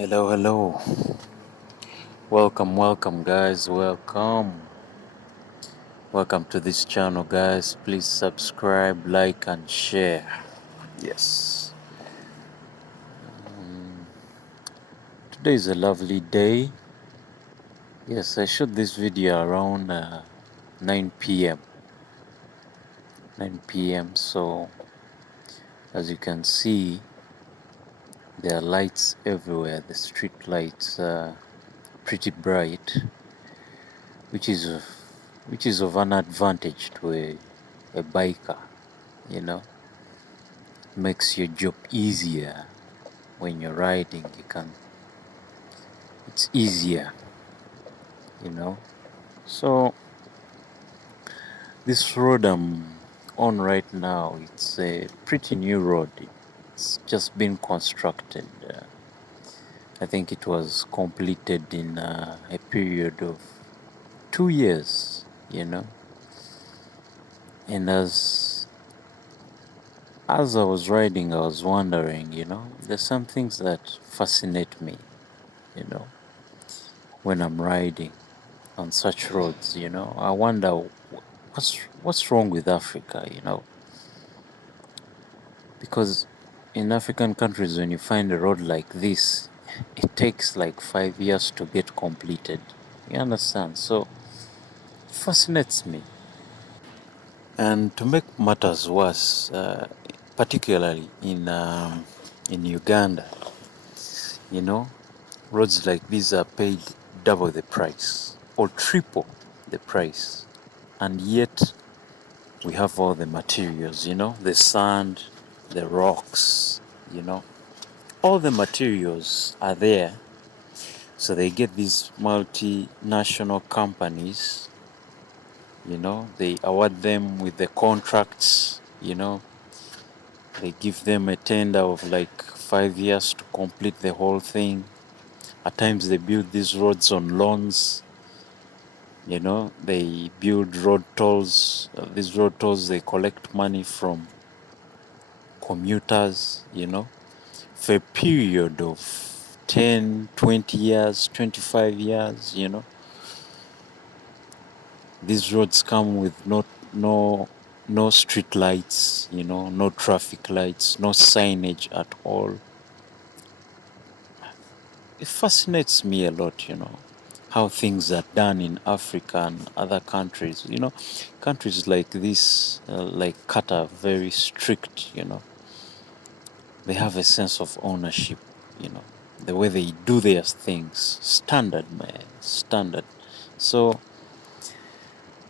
Hello, hello. Welcome, guys. Welcome to this channel, guys. Please subscribe, like, and share. Yes. Today is a lovely day. Yes, I shot this video around 9 p.m. 9 p.m. So, as you can see, there are lights everywhere. The street lights are pretty bright, which is of, which is of an advantage to a biker. You know, makes your job easier when you're riding. It's easier, you know. So this road I'm on right now, it's a pretty new road. It's just been constructed. I think it was completed in a period of 2 years, you know. And as I was riding, I was wondering, there's some things that fascinate me, you know, when I'm riding on such roads. I wonder what's wrong with Africa, because in African countries, when you find a road like this, it takes like 5 years to get completed. You understand? So it fascinates me. And to make matters worse, particularly in Uganda, you know, roads like these are paid double the price or triple the price, and yet we have all the materials, the sand, the rocks, all the materials are there. So they get these multinational companies, they award them with the contracts, they give them a tender of like 5 years to complete the whole thing. At times they build these roads on loans, they build road tolls. These road tolls, they collect money from commuters, for a period of 10, 20 years, 25 years, These roads come with no street lights, no traffic lights, no signage at all. It fascinates me a lot, how things are done in Africa and other countries. Countries like this, like Qatar, very strict, They have a sense of ownership, the way they do their things. Standard, man, standard. So,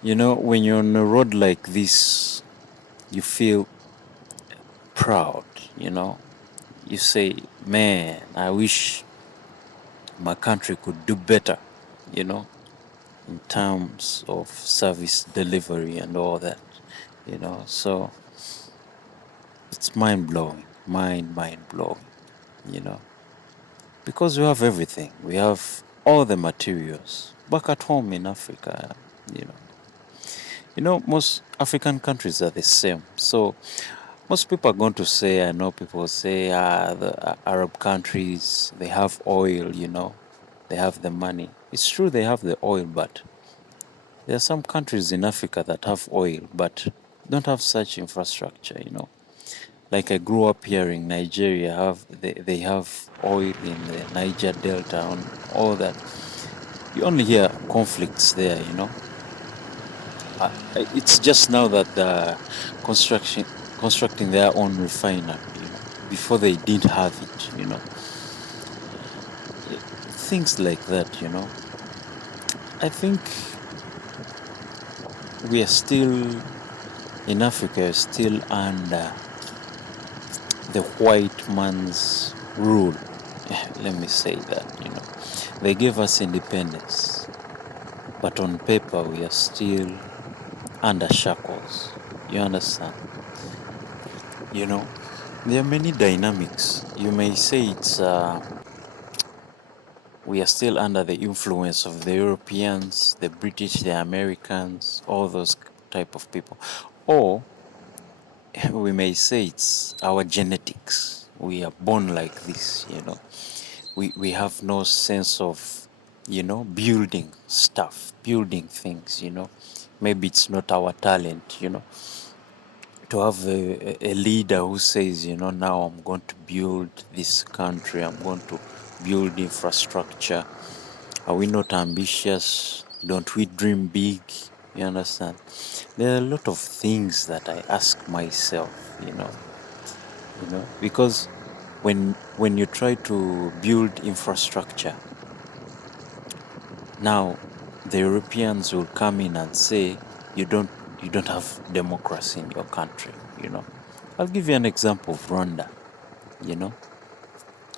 when you're on a road like this, you feel proud, You say, man, I wish my country could do better, in terms of service delivery and all that, So it's mind blowing, mind blowing, you know. Because we have everything. We have all the materials back at home in Africa, you know. Most African countries are the same. So most people are going to say, I know people say, the Arab countries, they have oil, they have the money. It's true they have the oil, but there are some countries in Africa that have oil, but don't have such infrastructure, Like I grew up here in Nigeria, they have oil in the Niger Delta and all that. You only hear conflicts there, It's just now that the constructing their own refinery, Before they didn't have it, Things like that, I think we are still in Africa, still under the white man's rule. Let me say that, They gave us independence, but on paper we are still under shackles. You understand? There are many dynamics. You may say we are still under the influence of the Europeans, the British, the Americans, all those type of people. Or we may say it's our genetics. We are born like this, we have no sense of, building stuff, building things, maybe it's not our talent, to have a leader who says, now I'm going to build this country, I'm going to build infrastructure. Are we not ambitious? Don't we dream big? You understand? There are a lot of things that I ask myself, because when you try to build infrastructure, now the Europeans will come in and say you don't have democracy in your country, I'll give you an example of Rwanda, you know.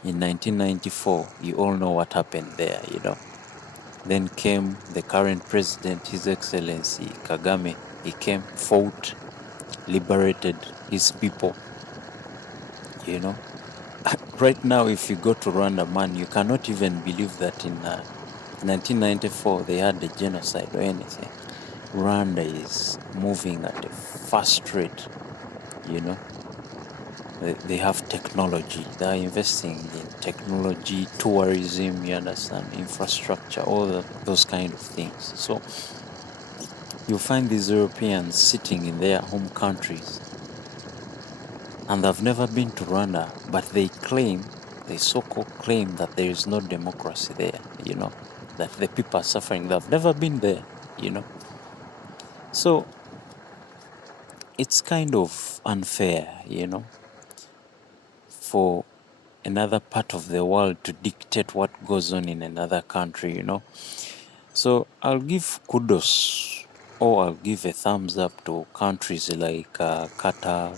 In 1994, you all know what happened there. Then came the current president, His Excellency Kagame. He came, fought, liberated his people, you know. Right now, if you go to Rwanda, man, you cannot even believe that in 1994 they had a genocide or anything. Rwanda is moving at a fast rate, you know. They have technology. They are investing in technology, tourism, you understand, infrastructure, those kind of things. So you find these Europeans sitting in their home countries and they've never been to Rwanda, but they so-called claim that there is no democracy there, that the people are suffering. They've never been there. So it's kind of unfair, for another part of the world to dictate what goes on in another country. So I'll give kudos, or I'll give a thumbs up to countries like Qatar,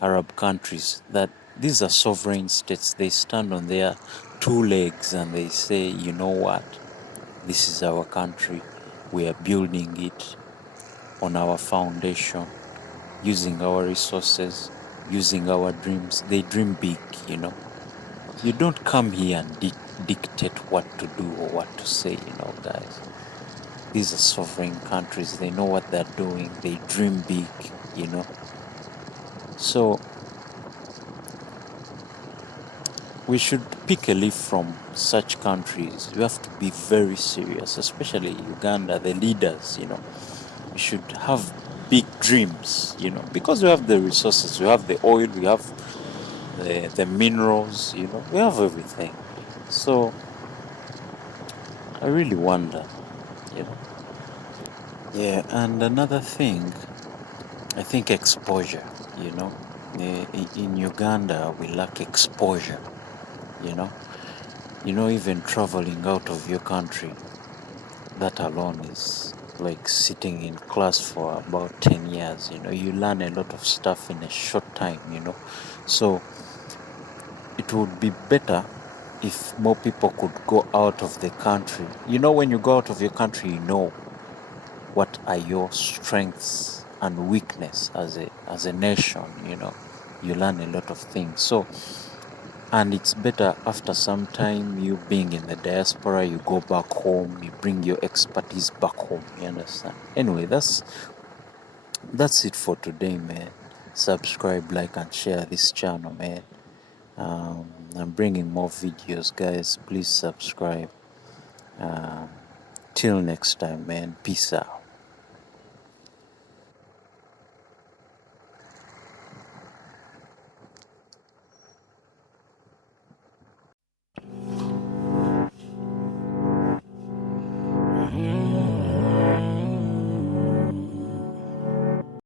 Arab countries, that these are sovereign states. They stand on their two legs and they say, you know what, this is our country. We are building it on our foundation, using our resources, using our dreams. They dream big. You don't come here and dictate what to do or what to say, guys. These are sovereign countries. They know what they're doing. They dream big. So we should pick a leaf from such countries. You have to be very serious, especially Uganda, the leaders. We should have big dreams, because we have the resources, we have the oil, we have the minerals, we have everything. So I really wonder. Yeah, and another thing, I think exposure. In Uganda, we lack exposure. Even traveling out of your country, that alone is like sitting in class for about 10 years. You learn a lot of stuff in a short time. So it would be better if more people could go out of the country. When you go out of your country, you know what are your strengths and weakness as a nation. You learn a lot of things. So, and it's better after some time, you being in the diaspora, you go back home, you bring your expertise back home. You understand? Anyway, that's it for today, man. Subscribe, like, and share this channel, man. I'm bringing more videos, guys. Please subscribe. Till next time, man. Peace out.